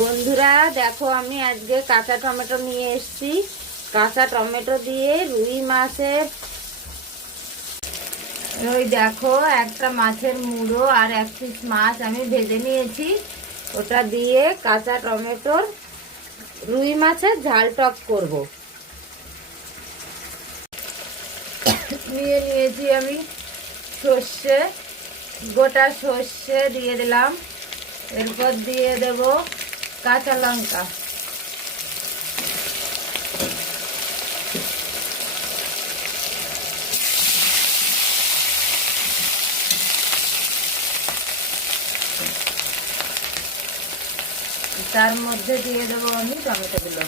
বন্ধুরা, দেখো আমি আজকে কাঁচা টমেটো নিয়ে এসেছি। কাঁচা টমেটো দিয়ে রুই মাছের ওই দেখো, একটা মাছের মুড়ো আর এক পিস মাছ আমি ভেজে নিয়েছি। ওটা দিয়ে কাঁচা টমেটোর রুই মাছের ঝাল টক করব। নিয়ে নিয়েছি আমি সর্ষে, গোটা সর্ষে দিয়ে দিলাম। এরপর দিয়ে দেব কাঁচা লঙ্কা। তার মধ্যে দিয়ে দেবো আমি টমেটোগুলো।